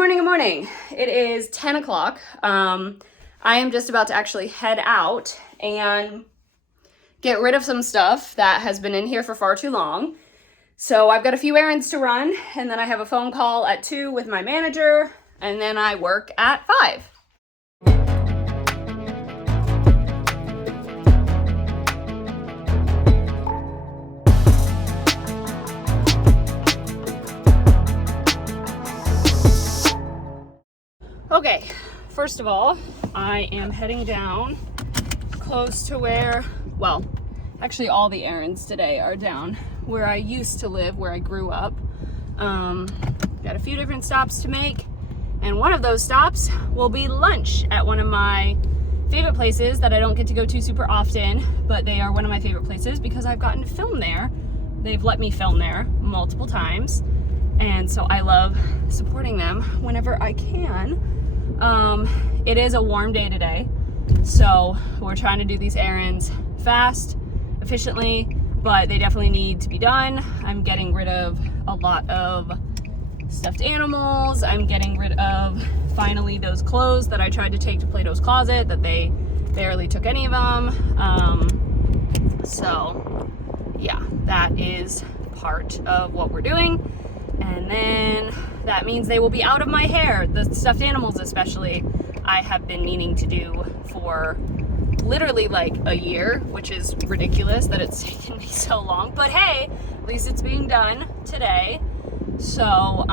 morning, good morning. It is 10 o'clock. I am just about to actually head out and get rid of some stuff that has been in here for far too long. So I've got a few errands to run, and then I have a phone call at 2 with my manager, and then I work at 5. Okay, first of all, I am heading down close to where, well, actually all the errands today are down where I used to live, where I grew up. Got a few different stops to make, and one of those stops will be lunch at one of my favorite places that I don't get to go to super often, but they are one of my favorite places because I've gotten to film there. They've let me film there multiple times, and so I love supporting them whenever I can. It is a warm day today, so we're trying to do these errands fast, efficiently, but they definitely need to be done. I'm getting rid of a lot of stuffed animals. I'm getting rid of, finally, those clothes that I tried to take to Plato's Closet that they barely took any of them. So yeah, that is part of what we're doing. And then that means they will be out of my hair. The stuffed animals especially, I have been meaning to do for literally like a year, which is ridiculous that it's taken me so long. But hey, at least it's being done today. So,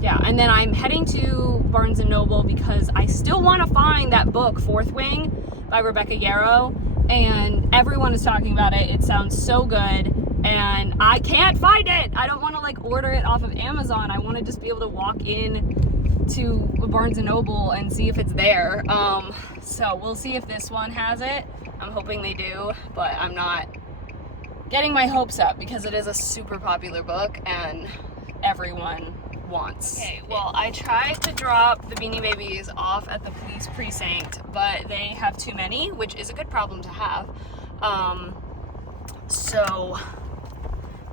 yeah. And then I'm heading to Barnes & Noble because I still want to find that book, Fourth Wing by Rebecca Yarrow. And everyone is talking about it. It sounds so good. And I can't find it. I don't want to like order it off of Amazon. I want to just be able to walk in to Barnes & Noble and see if it's there. So we'll see if this one has it. I'm hoping they do, but I'm not getting my hopes up because it is a super popular book and everyone wants. Okay, well, I tried to drop the Beanie Babies off at the police precinct, but they have too many, which is a good problem to have. So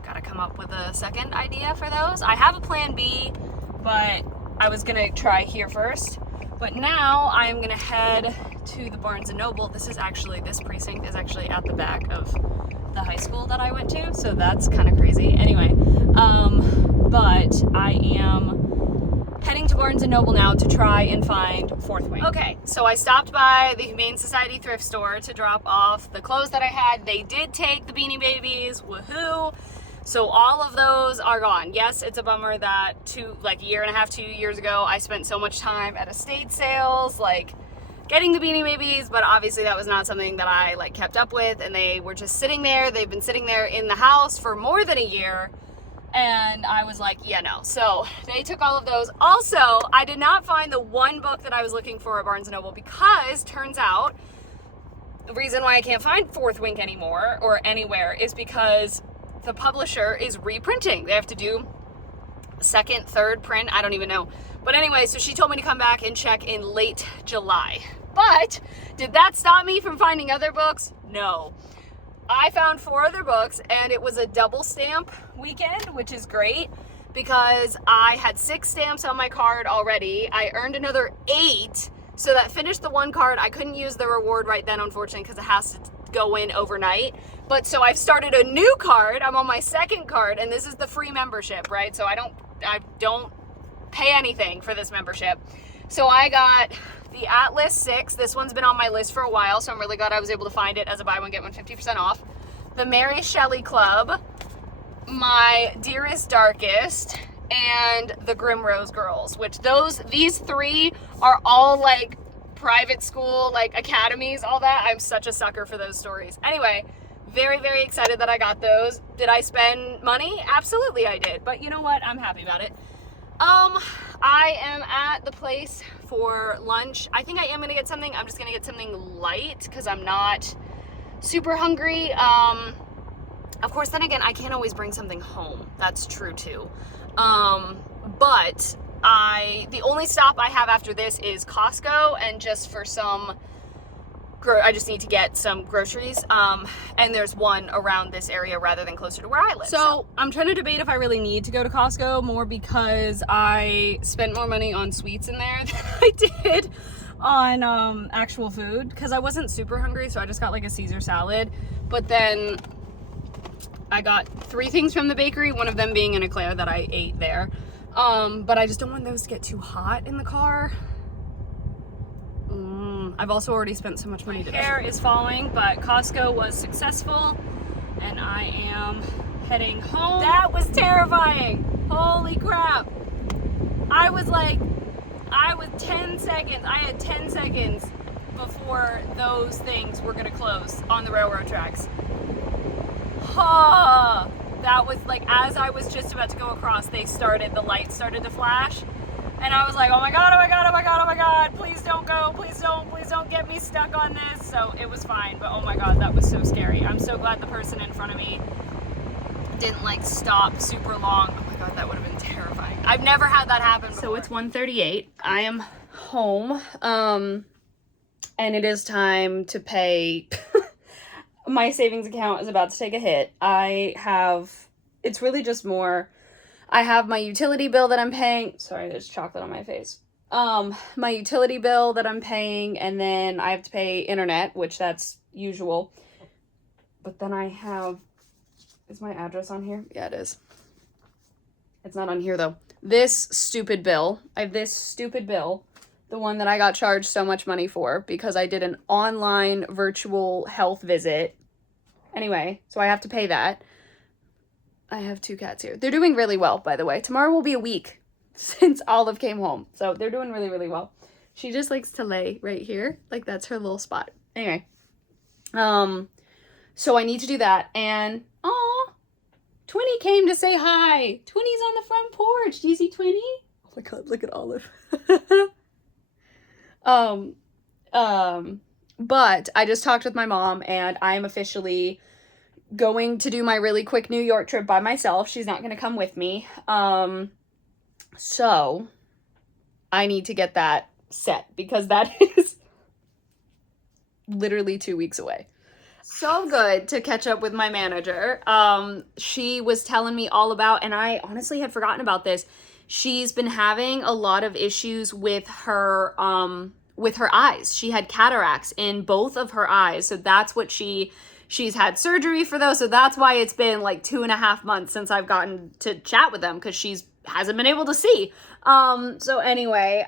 gotta come up with a second idea for those. I have a plan B, but I was gonna try here first. But now I am gonna head to the Barnes & Noble. This precinct is actually at the back of the high school that I went to, so that's kind of crazy. Anyway, but I am heading to Barnes & Noble now to try and find Fourth Wing. Okay, so I stopped by the Humane Society thrift store to drop off the clothes that I had. They did take the Beanie Babies, woohoo! So all of those are gone. Yes, it's a bummer that a year and a half, 2 years ago, I spent so much time at estate sales, like getting the Beanie Babies, but obviously that was not something that I like kept up with, and they were just sitting there. They've been sitting there in the house for more than a year. And I was like, yeah, no. So they took all of those. Also, I did not find the one book that I was looking for at Barnes & Noble because turns out the reason why I can't find Fourth Wing anymore or anywhere is because the publisher is reprinting. They have to do second, third print. I don't even know. But anyway, so she told me to come back and check in late July. But did that stop me from finding other books? No. I found 4 other books, and it was a double stamp weekend, which is great because I had 6 stamps on my card already. I earned another 8, so that finished the 1 card. I couldn't use the reward right then, unfortunately, because it has to go in overnight. But so I've started a new card. I'm on my 2nd card, and this is the free membership, right? So I don't pay anything for this membership. So I got the Atlas 6. This one's been on my list for a while, so I'm really glad I was able to find it as a buy one, get one 50% off. The Mary Shelley Club, my Dearest Darkest, and the Grimrose Girls, which these 3 are all like private school, like academies, all that. I'm such a sucker for those stories. Anyway, very, very excited that I got those. Did I spend money? Absolutely I did, but you know what? I'm happy about it. I am at the place for lunch. I think I am gonna get something. I'm just gonna get something light because I'm not super hungry. Of course, then again, I can't always bring something home. That's true too. But the only stop I have after this is Costco, and just for some I just need to get some groceries, and there's one around this area rather than closer to where I live. So I'm trying to debate if I really need to go to Costco, more because I spent more money on sweets in there than I did on actual food, because I wasn't super hungry, so I just got like a Caesar salad. But then I got 3 things from the bakery, one of them being an eclair that I ate there. But I just don't want those to get too hot in the car. I've also already spent so much money today. My hair is falling, but Costco was successful, and I am heading home. That was terrifying. Holy crap. I was 10 seconds. I had 10 seconds before those things were gonna close on the railroad tracks. That was like, as I was just about to go across, the lights started to flash. And I was like, oh my God, oh my God, oh my God, oh my God, please don't go, please don't get me stuck on this. So it was fine, but oh my God, that was so scary. I'm so glad the person in front of me didn't like stop super long. Oh my God, that would have been terrifying. I've never had that happen before. So it's 1:38. I am home, and it is time to pay. My savings account is about to take a hit. It's really just more. I have my utility bill that I'm paying. Sorry, there's chocolate on my face. My utility bill that I'm paying, and then I have to pay internet, which that's usual. But then I have, is my address on here? Yeah, it is. It's not on here though. This stupid bill. I have this stupid bill, the one that I got charged so much money for because I did an online virtual health visit. Anyway, so I have to pay that. I have 2 cats here. They're doing really well, by the way. Tomorrow will be a week since Olive came home. So they're doing really, really well. She just likes to lay right here. Like, that's her little spot. Anyway. So I need to do that. And, aw, Twinnie came to say hi. Twinnie's on the front porch. Do you see Twinnie? Oh my God, look at Olive. But I just talked with my mom, and I'm officially going to do my really quick New York trip by myself. She's not going to come with me. So I need to get that set because that is literally 2 weeks away. So good to catch up with my manager. She was telling me all about, and I honestly had forgotten about this. She's been having a lot of issues with her eyes. She had cataracts in both of her eyes. So that's what she's had surgery for those. So that's why it's been like 2.5 months since I've gotten to chat with them, because hasn't been able to see. So anyway,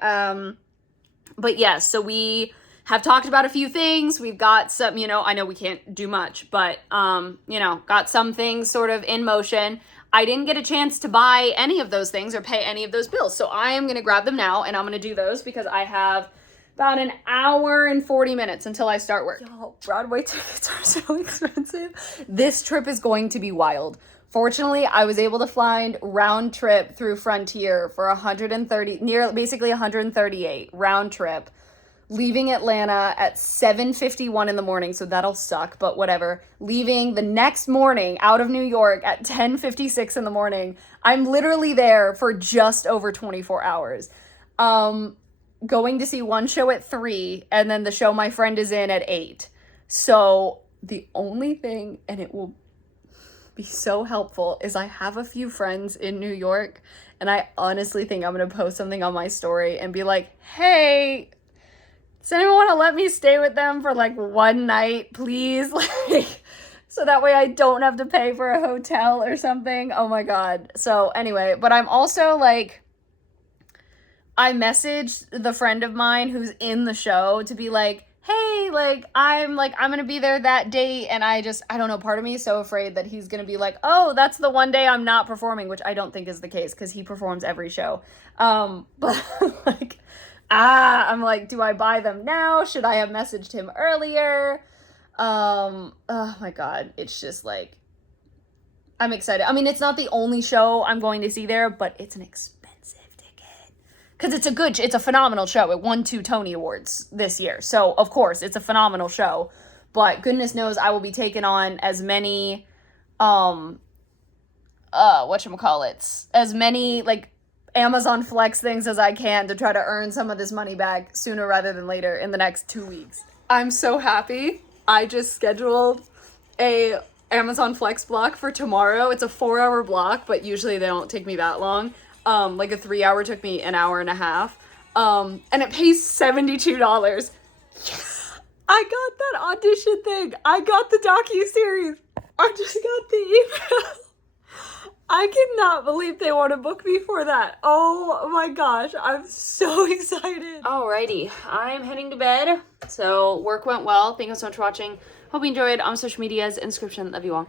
but yes, so we have talked about a few things. We've got some, I know we can't do much, but, got some things sort of in motion. I didn't get a chance to buy any of those things or pay any of those bills. So I am going to grab them now, and I'm going to do those because I have about an hour and 40 minutes until I start work. Y'all, Broadway tickets are so expensive. This trip is going to be wild. Fortunately, I was able to find round trip through Frontier for basically 138 round trip, leaving Atlanta at 7:51 in the morning. So that'll suck, but whatever. Leaving the next morning out of New York at 10:56 in the morning. I'm literally there for just over 24 hours. Going to see one show at 3, and then the show my friend is in at 8. So the only thing, and it will be so helpful, is I have a few friends in New York, and I honestly think I'm going to post something on my story and be like, hey, does anyone want to let me stay with them for like one night, please? Like, so that way I don't have to pay for a hotel or something. Oh my God. So anyway, but I'm also like, I messaged the friend of mine who's in the show to be like, hey, I'm going to be there that date. And I don't know, part of me is so afraid that he's going to be like, oh, that's the one day I'm not performing, which I don't think is the case because he performs every show. But like, I'm like, do I buy them now? Should I have messaged him earlier? Oh my God. It's just like, I'm excited. I mean, it's not the only show I'm going to see there, but it's an expensive ticket. Because it's a phenomenal show. It won 2 Tony Awards this year. So, of course, it's a phenomenal show. But goodness knows I will be taking on as many, as many, like, Amazon Flex things as I can to try to earn some of this money back sooner rather than later in the next 2 weeks. I'm so happy. I just scheduled a Amazon Flex block for tomorrow. It's a 4-hour block, but usually they don't take me that long. Like a 3-hour took me an hour and a half. And it pays $72. Yes! I got that audition thing. I got the docuseries. I just got the email. I cannot believe they want to book me for that. Oh my gosh, I'm so excited. Alrighty, I'm heading to bed. So work went well. Thank you so much for watching. Hope you enjoyed. On social medias, in the description. Love you all.